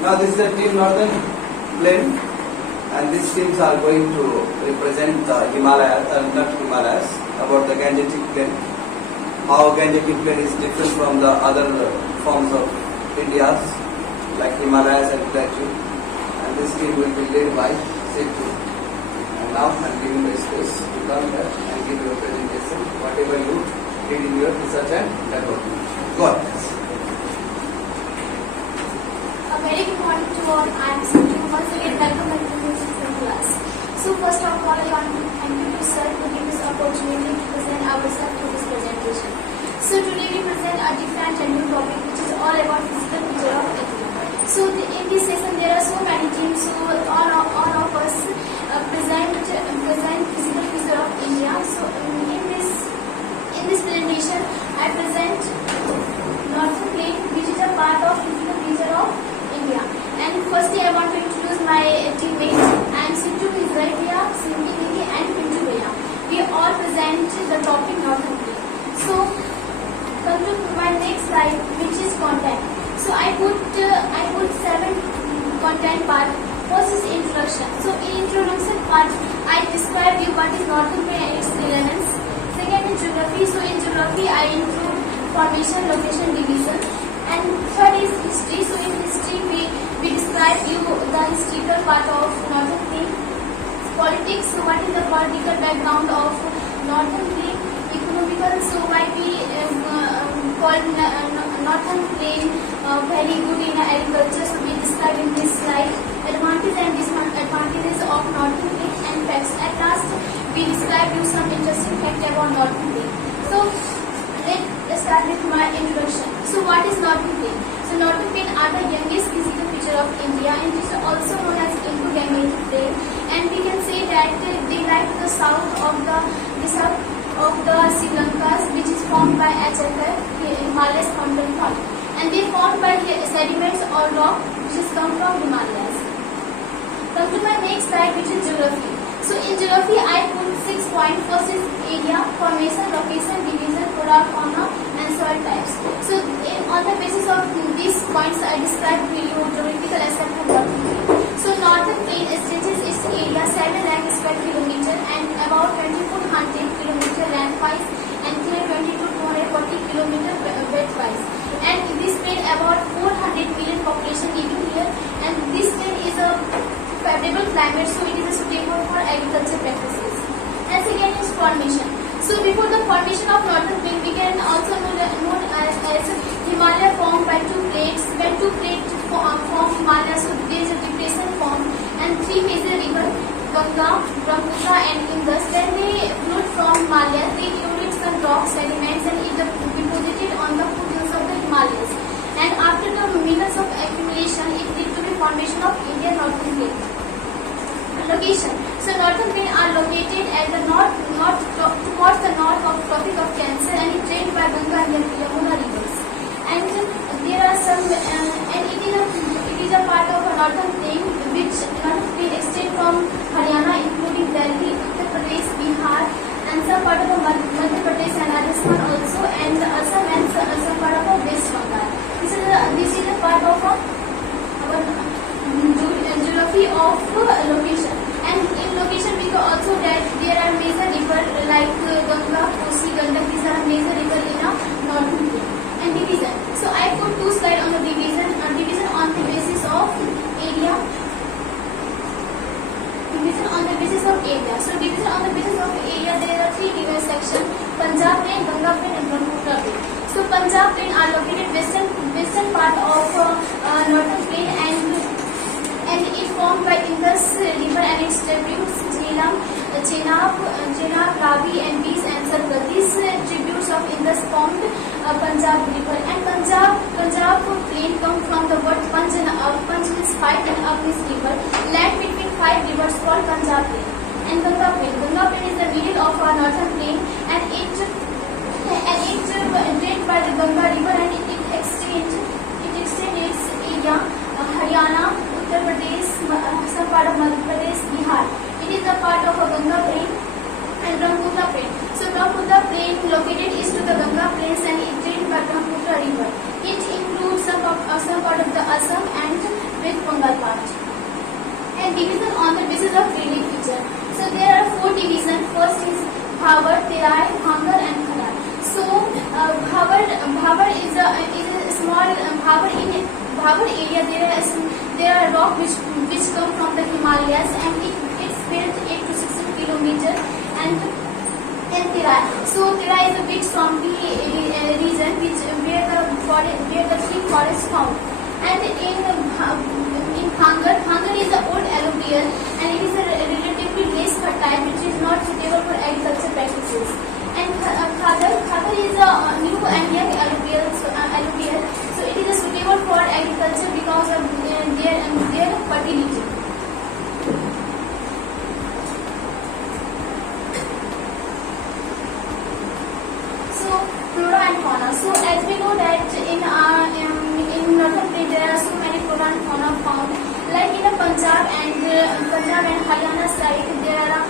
Now this is the team Northern Plain, and these teams are going to represent the Himalayas, not Himalayas, about the Gangetic Plain. How Gangetic Plain is different from the other forms of India's, like Himalayas and Plateau. And this team will be led by Setu. And now I am giving the space to come here and give your presentation, whatever you did in your research and development. Go on. A very good morning to all. I am Setu. Once again, welcome to the class. So first of all, I want to thank you to sir for giving this opportunity to present ourselves through this presentation. So today we present a different and new topic, which is all about physical feature of India. So in this session there are so many teams, so all of us present physical feature of India. So in this presentation I present Northern Plain, which is a part of physical feature of India. And firstly I want to introduce my teammates. I am Setu Israelia, Simbi Didi and Pintu Bhaiya. We all present the topic Northern Plain. So come to my next slide, which is content. So I put 7 content part. First is introduction. So in introduction part, I describe you what is Northern Plain and its relevance. Second is geography. So in geography, I include formation, location, division. And third is history. So in history, we describe you the historical part of Northern Plain. Politics. So what is the political background of Northern Plain? Economical. So why we called Northern Plain very good in agriculture. So we describe in this slide advantages and disadvantages of Northern Plain and facts. At last, we describe you some interesting fact about Northern Plain. So let's start with my introduction. So what is Northern Plain? So Northern Plain are the youngest physical feature of India, and it is also known as Indo-Gangetic Plain. And we can say that they lie to the south of the Sri Lankas, which is formed by HFF, Himalayas mountain fault, and they formed by sediments or rock which is come from Himalayas. Come to my next slide, which is geography. So in geography, I put 6 points. First is area, formation, location, division, flora, fauna, and soil types. So on the basis of these points, I describe to you geographical aspect of Northern Plain. So Northern Plain stretches its area 7 lakh square kilometer and about 2400 kilometer lengthwise and 320 to 240 kilometer breadthwise. And this plain about 400 million population living here, and this plain is a favorable climate, so it is suitable for agriculture practices. And second is formation. So before the formation of Northern Plain, we can also known as Himalaya formed by 2 plates. When 2 plates form Himalaya, so there is a depression formed, and 3 major rivers, Ganga, Brahmaputra and Indus. When they flowed from Himalaya, they eroded some rock sediments and it deposited on the foothills of the Himalayas. And after the millions of accumulation, it led to the formation of Indian Northern Plain. Location. So Northern Plain are located at the towards the north of Tropic of Cancer, and it drained by Ganga and Yamuna rivers. And there are some, and it is a part of a Northern Plain, which Northern Plain extends from Haryana, including Delhi, Uttar Pradesh, Bihar, and some part of Madhya Pradesh and Rajasthan also, and Assam and some part of West Bengal. This is a part of our geography of location. And in location, we can also that there are major rivers like Ganga, Kosi, Gandak. These are major rivers in a Northern Plain. And division. So I put 2 slides on the division. Division on the basis of area. Division on the basis of area. So division on the basis of area, there are 3 given sections: Punjab Plain, Ganga Plain, and Brahmaputra Plain. So Punjab Plain are located western part of Northern Plain, and it formed by Indus River and its tributes Chenab, Ravi, and Bees and Sargat. These tributes of Indus formed Punjab River, and Punjab Plain come from the word Panj and Ab. Panj means 5 and Ab is river. Land between 5 rivers called Punjab Plain. And Ganga Plain. Ganga Plain is the middle of our Northern Plain, and it drained by the Ganga River, and it extends its area Haryana, Uttar Pradesh, some part of Madhya Pradesh, Bihar. It is a part of a Ganga Plain and Brahmaputra Plain. So Brahmaputra Plain located east to the Ganga Plains, and it drained by Brahmaputra River. It includes some part of the Assam and with Bhavar, Terai, Bhangar and Khadar. So Bhavar is a small Bhavar area. There are rock which come from the Himalayas, and it's built 8 to 16 kilometer. And Terai. So Terai is a big swampy region where the thick forest found. And in Bhangar is an old alluvial, and it is a relatively less fertile, which is not suitable for agriculture practices. And Khadar is a new and young alluvial, so it is suitable for agriculture because of their fertility. So flora and fauna. So as we know that in northern Plain there are so many flora and fauna found. Like in Punjab and Haryana side, there are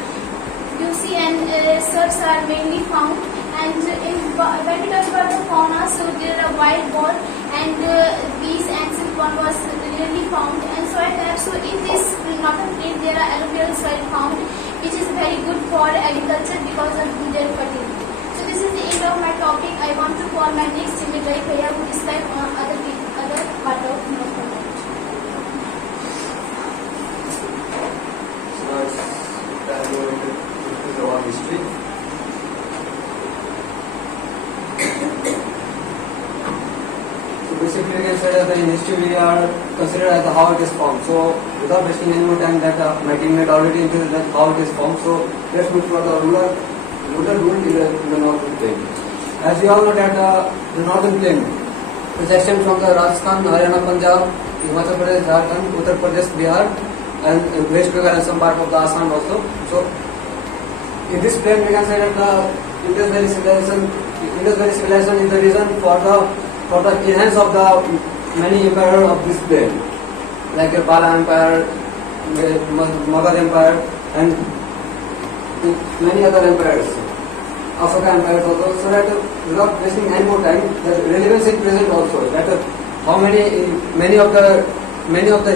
UC and serbs are mainly found. And when we talk about the fauna, so there are wild boar and bees and silkworm was rarely found. And soil types. So in this northern Plain there are alluvial soil found, which is very good for agriculture because of their fertility. So this is the end of my topic. I want to call my next Jimmy Bhai Bhaiya who describe other part of North Plain. So let's go into our history. So basically, we can say that in history we are considered as how it is formed. So without wasting any more time, that my teammate already introduced that how it is formed. So let's move for the ruler rule in the northern plain. As we all know that the northern plain is extended from the Rajasthan, Haryana, Punjab, Himachal Pradesh, Jharkhand, Uttar Pradesh, Bihar, and West Bengal and some part of the Assam also. So in this plain we can say that the Indus Valley civilization is the reason for the enhance of the many empires of this plain, like the Pala Empire, Magad Empire, and many other empires, Ashoka Empire also. So that without wasting any more time, the relevance is present also. That how many of the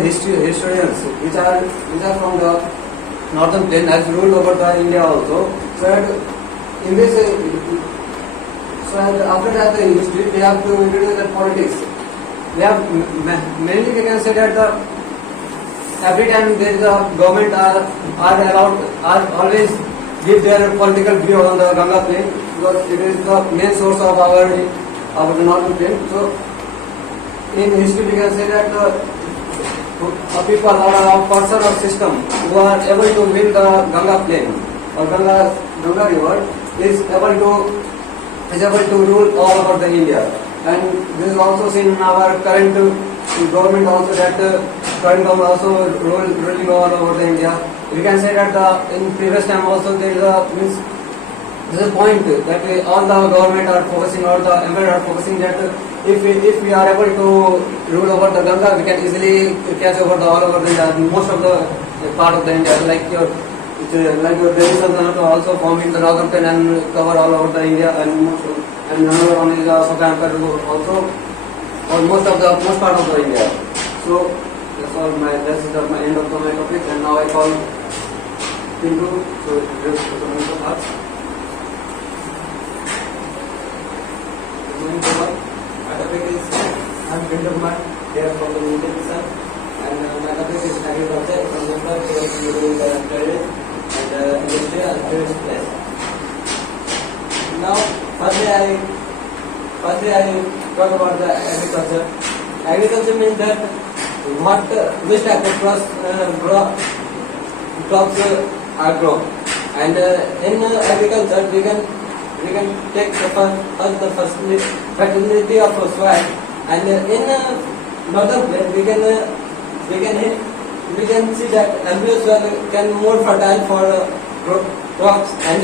historians which are from the northern plain has ruled over the India also. So that in this, after that the history, we have to introduce the politics. We have mainly we can say that every time there is a government are always give their political view on the Ganga plain, because it is the main source of our northern plain. So in history we can say that people or a person or system who are able to win the Ganga plain or Ganga river is able to rule all over the India. And this is also seen in our current government also, that current government also ruling all over the India. We can say that in previous time also there is a point that all the government are focusing, or the empire are focusing, that if we are able to rule over the Ganga, we can easily catch over all over the India, most of the part of the India, like your Delhi Sultanate also formed in the northern plain and cover all over the India, and another one is Ashoka Empire also, or most part of the India. So that's all. This is my end of my topic, and now I call Pintu to introduce the parts. My topic is I'm Pintu Kumar, here from the Indian Sun, and my topic is agriculture from Mumbai to the trade and industry and tourist place. Now, firstly I talk about the agriculture. Agriculture means that which type of crops are grown, and in agriculture we can take the fertility of soil, and in northern plain we can see that alluvial soil can more fertile for crops, and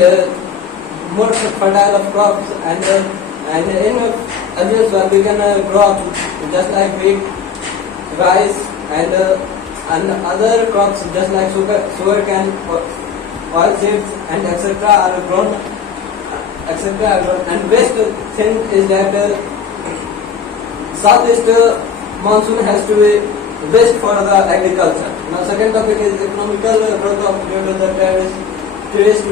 more fertile of crops, and in alluvial soil we can grow up just like wheat, rice, and other crops just like sugarcane, oil seeds, and etc. are grown. And best thing is that southeast monsoon has to be best for the agriculture. Now second topic is economical growth of due to the tourist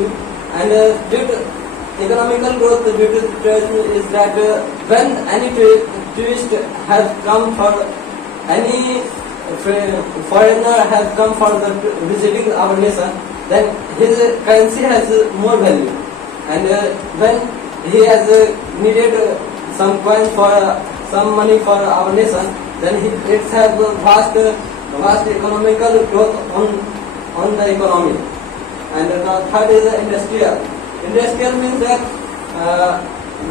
And due to economical growth due to tourism is that when any tourist has come for any foreigner has come for the visiting our nation, then his currency has more value. And when he has needed some coins for some money for our nation, then it has vast economical growth on the economy. And the third is industrial. Industrial means that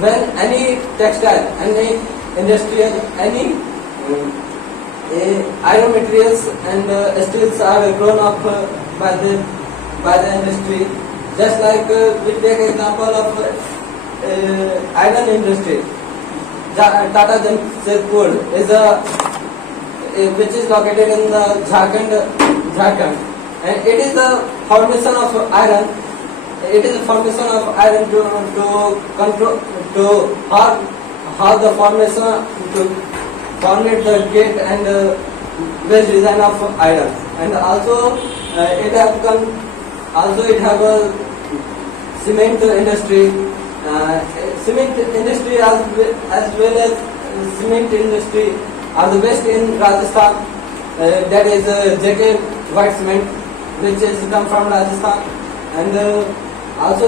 when any textile, any industrial, any iron materials and steels are grown up by the industry. Just like we take example of iron industry. Tata Jamshedpur is which is located in the Jharkhand, and it is the formation of iron. It is a formation of iron to control to how the formation to formulate the gate and base design of iron. And also it have a cement industry. Cement industry as well as cement industry are the best in Rajasthan. That is JK White Cement, which is come from Rajasthan, and also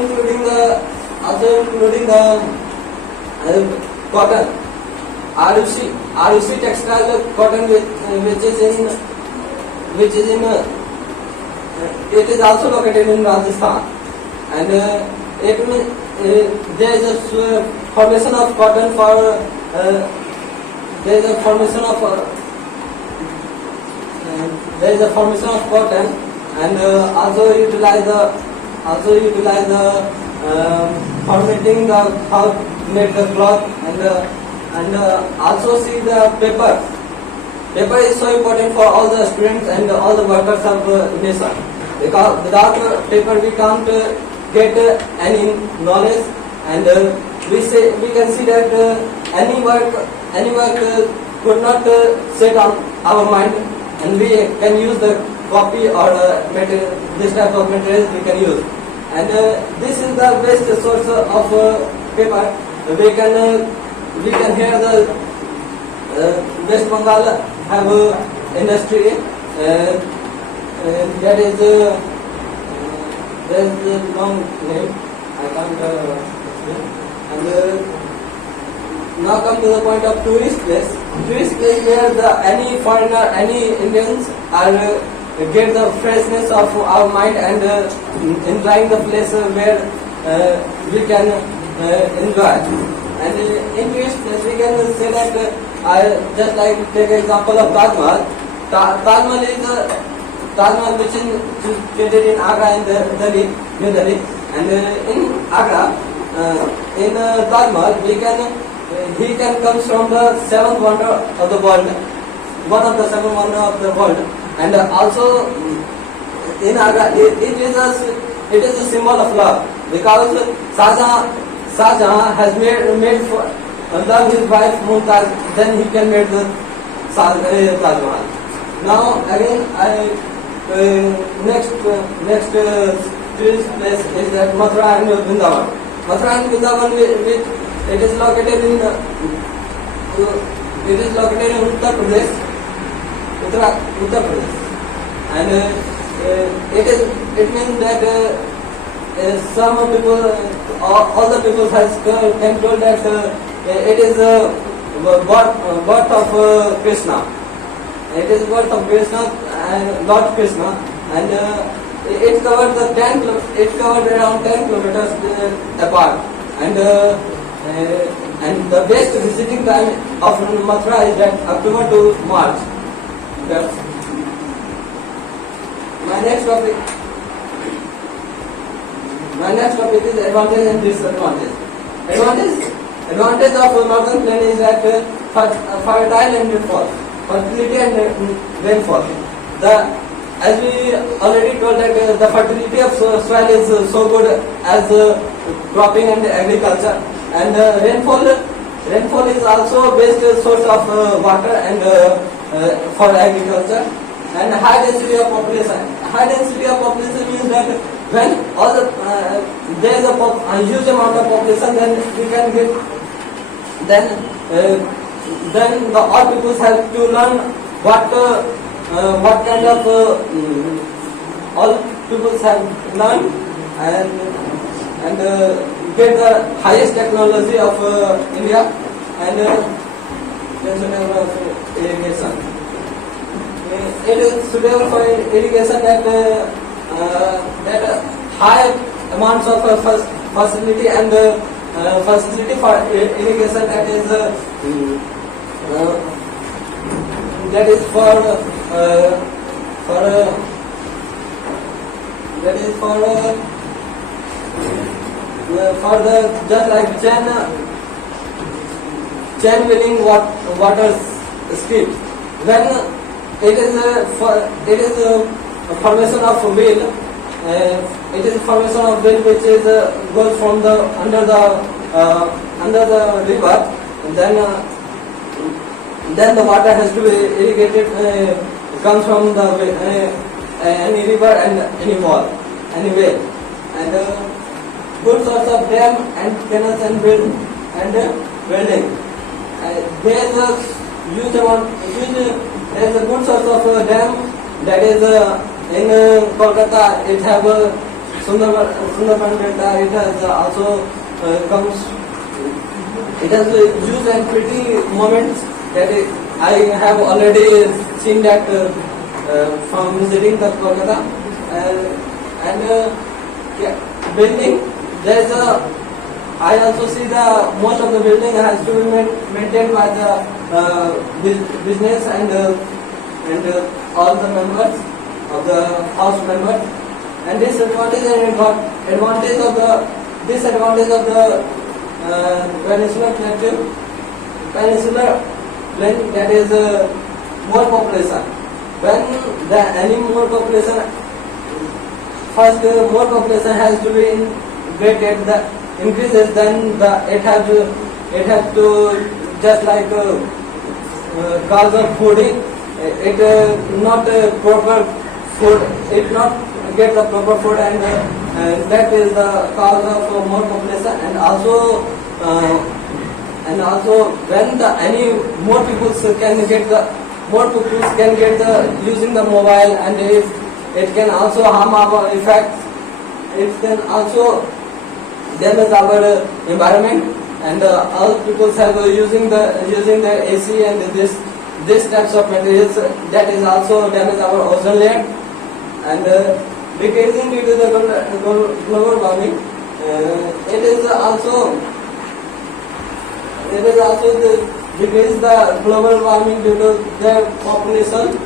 including the cotton. RUC textile cotton which is in it is also located in Rajasthan, and there is a formation of cotton for there is a formation of cotton, and also utilize the formatting the how to make the cloth, and also see the paper. Paper is so important for all the students and all the workers of nation, because without paper we can't get any knowledge, and we can see that any work could not set on our mind, and we can use the copy or material, this type of materials we can use, and this is the best source of paper. We can hear the West Bengal have industry that is there is a long name I can't and now come to the point of tourist place. Tourist place where any foreigner, any Indians are get the freshness of our mind and enjoying the place where we can enjoy. And in tourist place we can say that just like take example of Taj Mahal. Taj Mahal which is situated in Agra and New Delhi, and in Agra in Taj Mahal he can come from the seventh wonder of the world, one of the seven wonder of the world, and also in Agra it is a symbol of love, because Shah Jahan has made for love his wife Mumtaz, then he can make the Taj Mahal. Now again next tourist place is that Mathura and Vrindavan. Mathura and Vrindavan, it is located in Uttar Pradesh, and it means that some people, all the people has can told that it is birth of Krishna. It is birth of Krishna and Lord Krishna, and it covered around 10 kilometers apart, and the best visiting time of Mathura is that October to March. That's my next topic. My next topic is advantage and disadvantage. Advantage of northern plain is that fertile and rainfall, fertility and rainfall. As we already told that the fertility of soil is so good as cropping and agriculture, and rainfall is also best source of water and for agriculture, and high density of population. High density of population means that when all the there is a huge amount of population, then we can get then the all people have to learn what kind of all people have learned and get the highest technology of India and suitable of irrigation. It is suitable for irrigation that high amounts of facility and facility for irrigation that is for the just like chain wheeling water skip. When it is a formation of wheel, it is a formation of wheel which is goes from the under the river. Then the water has to be irrigated, comes from the any river and any wall, any well, and good source of dam and canals and building. There is a good source of dam that is in Kolkata. It have Sundarban Delta. It has also comes. It has huge and pretty moments that I have already seen that from visiting the Kolkata building. There is I also see the most of the building has to be maintained by the business and all the members of the house members. And disadvantage of the peninsular plain, that is more population. When any more population, first more population has to be integrated, the increases, then it has to just like cause of fooding, it not proper food, it not get the proper food, and that is the cause of more population. And also when any more people can get the using the mobile, and it can also harm our effects. It can also damage our environment, and all people have using the AC and this types of materials, that is also damage our ozone layer, and decreasing due to the global warming. It is also decrease the global warming due to the population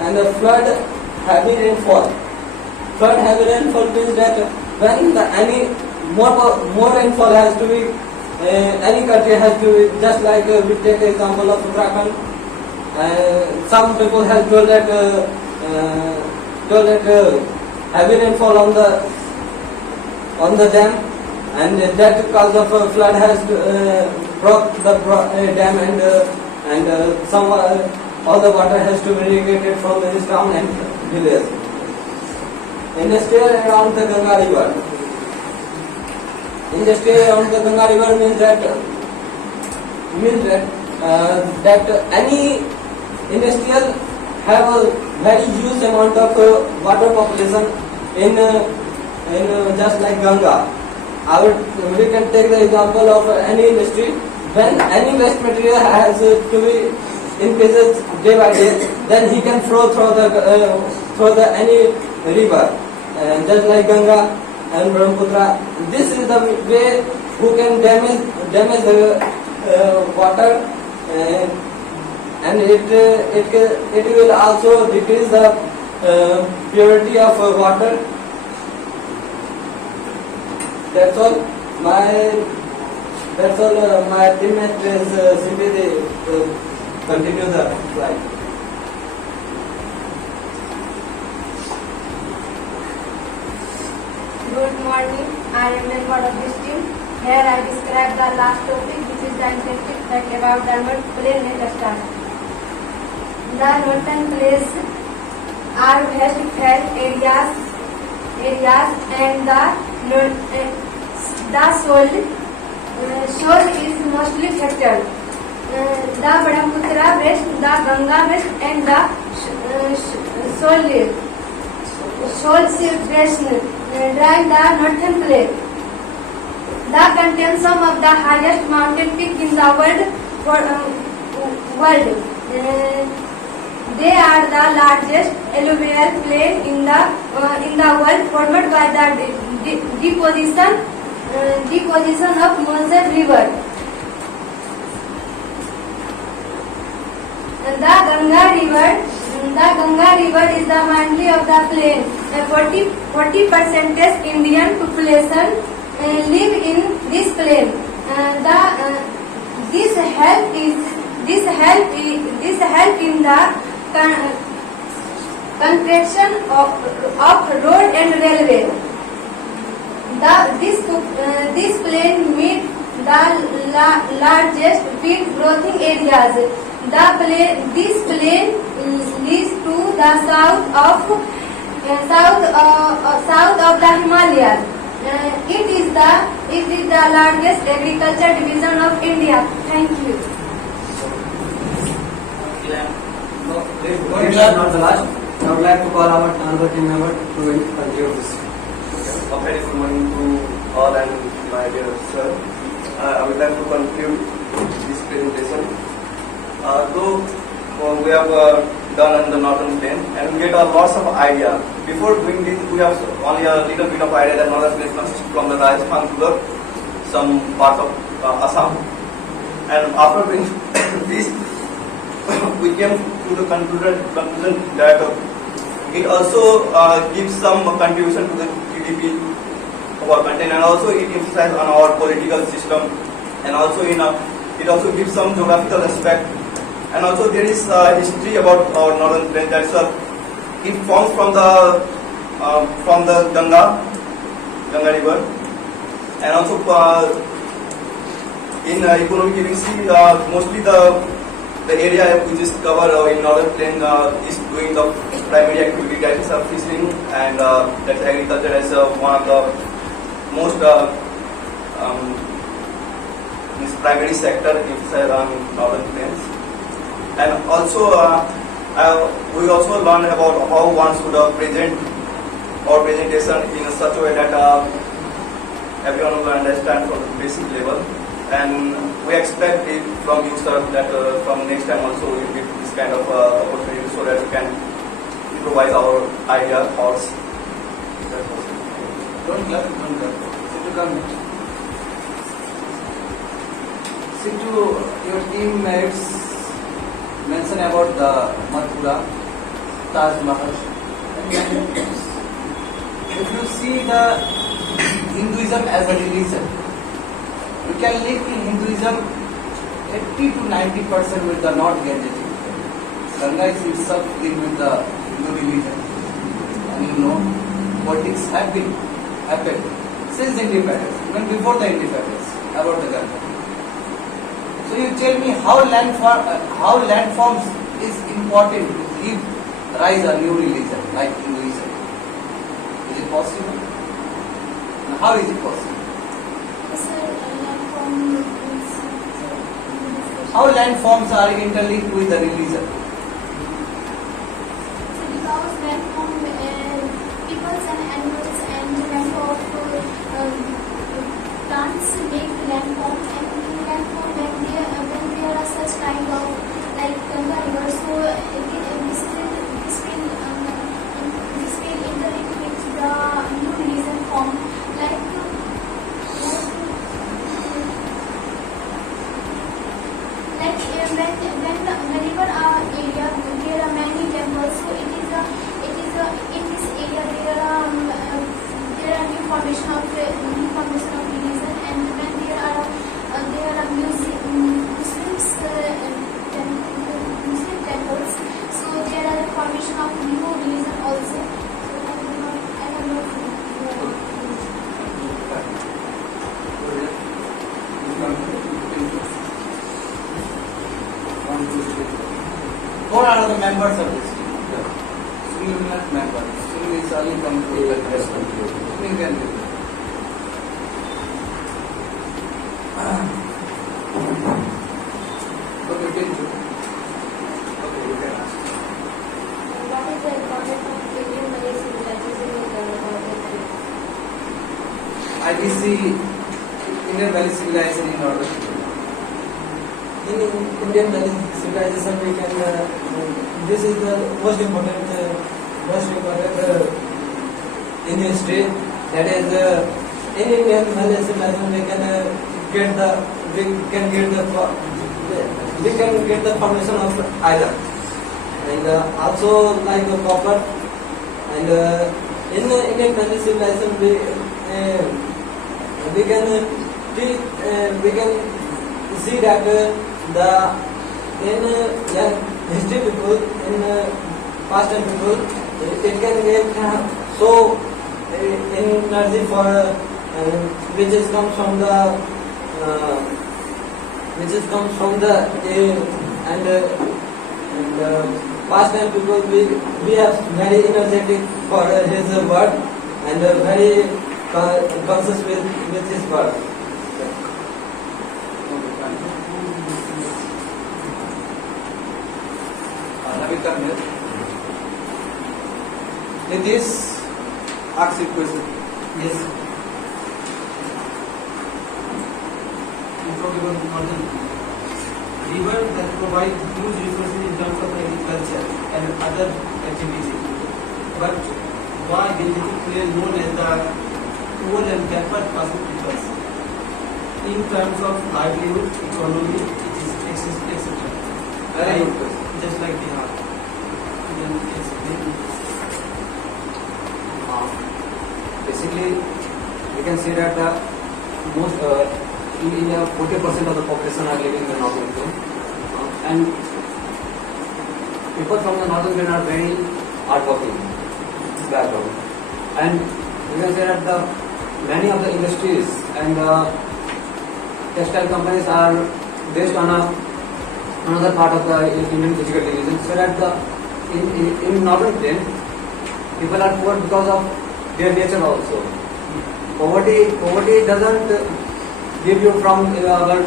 and the flood heavy rainfall. Flood heavy rainfall means that when any more rainfall has to be, any country has to be, just like we take the example of Uttarakhand. Some people have told that heavy rainfall on the dam, and that cause of flood has broke the dam, and some all the water has to be irrigated from this town and village. Industrial around the Ganga River. Industrial around the Ganga River means that any industrial have a very huge amount of water population in just like Ganga. We can take the example of any industry. When any waste material has to be increases day by day, then he can flow through the any river, just like Ganga and Brahmaputra. This is the way who can damage the water, and it will also decrease the purity of water. That's all. My teammate is simply continue the slide. Good morning. I am a member of this team. Here I describe the last topic, which is the interesting fact about diamond plain stars. The mountain plains are vast flat areas areas and the soil is mostly fertile. The Brahmaputra west, the Ganga west, and the Shoals basin drive the northern plate. The contains some of the highest mountain peaks in the world. They are the largest alluvial plain in the world, formed by the deposition of Mersey River. The Ganga River is the boundary of the plain. 40% Indian population live in this plain. This help in the construction of road and railway. This plain meets the largest peak growing areas. This plain leads to the south of the Himalayas. It is the largest agriculture division of India. Thank you. Not the last. I would like to call our another team member to continue this. A very good morning to all and my dear sir. I would like to conclude this presentation. Though we have done on the northern plain and we get a lots of idea. Before doing this, we have only a little bit of idea that northern plain consists from the Rajasthan to the some parts of Assam. And after doing this, we came to the conclusion that it also gives some contribution to the GDP of our country, and also it emphasizes on our political system, and also it also gives some geographical aspect, and also there is history about our northern plain. That's it forms from the Ganga River, and also in economic you see mostly the area which is covered in northern plain is doing the primary activity, that is fishing, and that's agriculture as one of the most primary sector inside northern plains. And also we also learn about how one should present our presentation in such a way that everyone will understand from the basic level. And we expect it from you, sir, that from next time also we will give this kind of opportunity so that we can improvise our idea, thoughts. Don't clap. Sit to your teammates. Mention about the Mathura, Taj Mahal. If you see the Hinduism as a religion, we can link in Hinduism 80 to 90% with the North Ganges. Ganga is itself linked with the Hindu religion. And you know, politics have happened since independence, even before the independence, about the Ganga. So you tell me how landforms is important to give rise a new religion like Hinduism. Is it possible? And how is it possible? How landforms are interlinked with the religion? Because landform, peoples and animals and life of plants make landform, and in landform when there are such kind of like Ganga river, so this will interlink with the new religion form, like whenever our area there are many temples, so it is in this area there are new formation of religion, and when there are Muslim temples, so there are the formation of new religion also. So I have no Who are the members of this team? Single member. is only come to the rest conclude. You can do it. Okay, okay, you can ask. What is the importance of Indian Malay civilization in the IBC Indian Valley civilization in order to In Indian civilization, we can. This is the most important in history. That is, in Indian civilization, we can get the formation of island, and also like the copper. And in Indian civilization, we can see that in history people, in past time people, it can get so energy for which is comes from the and past time people we have very energetic for his work and very conscious with his work. Navi come here. Nitish, ask your question. Yes. River that provide huge resources in terms of agriculture and other activities. But why Gangetic plays known as the poor and backward passing peoples in terms of livelihood, economy, etc. Very good question. Just like Bihar. Then explain. Basically, we can say that most in India, 40% of the population are living in the northern zone, and people from the northern zone are very hardworking background, and we can say that many of the industries and textile companies are based on another part of the Indian physical division, so that in northern plain people are poor because of their nature also. Poverty doesn't give you from our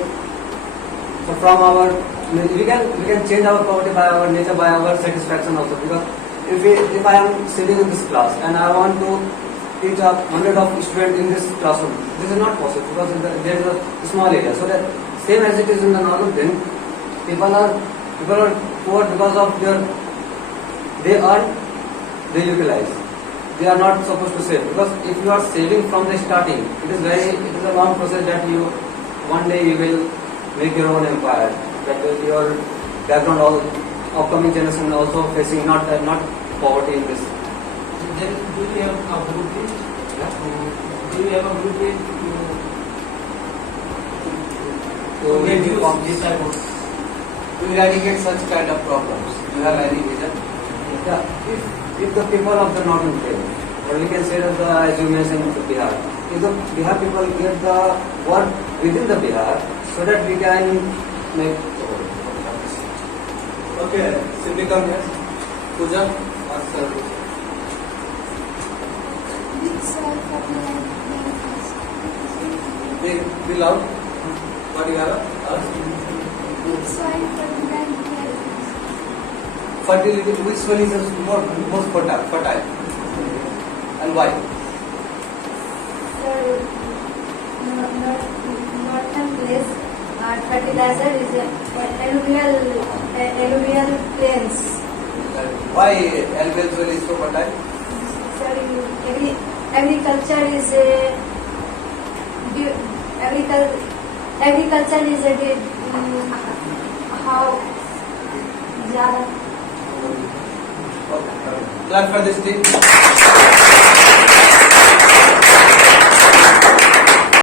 we can change our poverty by our nature, by our satisfaction also, because if I am sitting in this class and I want to teach 100 of students in this classroom, this is not possible because there is a small area. So that same as it is in the northern plain, people are poor because of they earn, they utilize. They are not supposed to save, because if you are saving from the starting, it is a long process that one day you will make your own empire. That your background, all upcoming generation also facing not poverty in this. Then do you have a blueprint? Yeah. Do you have a blueprint So to reduce this type of? to eradicate such kind of problems, do you have any vision? Yeah. If the people of the northern plain, or we can say that as you mentioned, the Bihar, if the Bihar people get the work within the Bihar, so that we can make. Okay, simply come here. Pooja, ask her. Be loud. What do you have? Fertility, which one is most fertile? And why? Northern place, fertilizer is alluvial plains. Why alluvial soil is so fertile? Agriculture is how ज़्यादा. Okay. Clap for this team.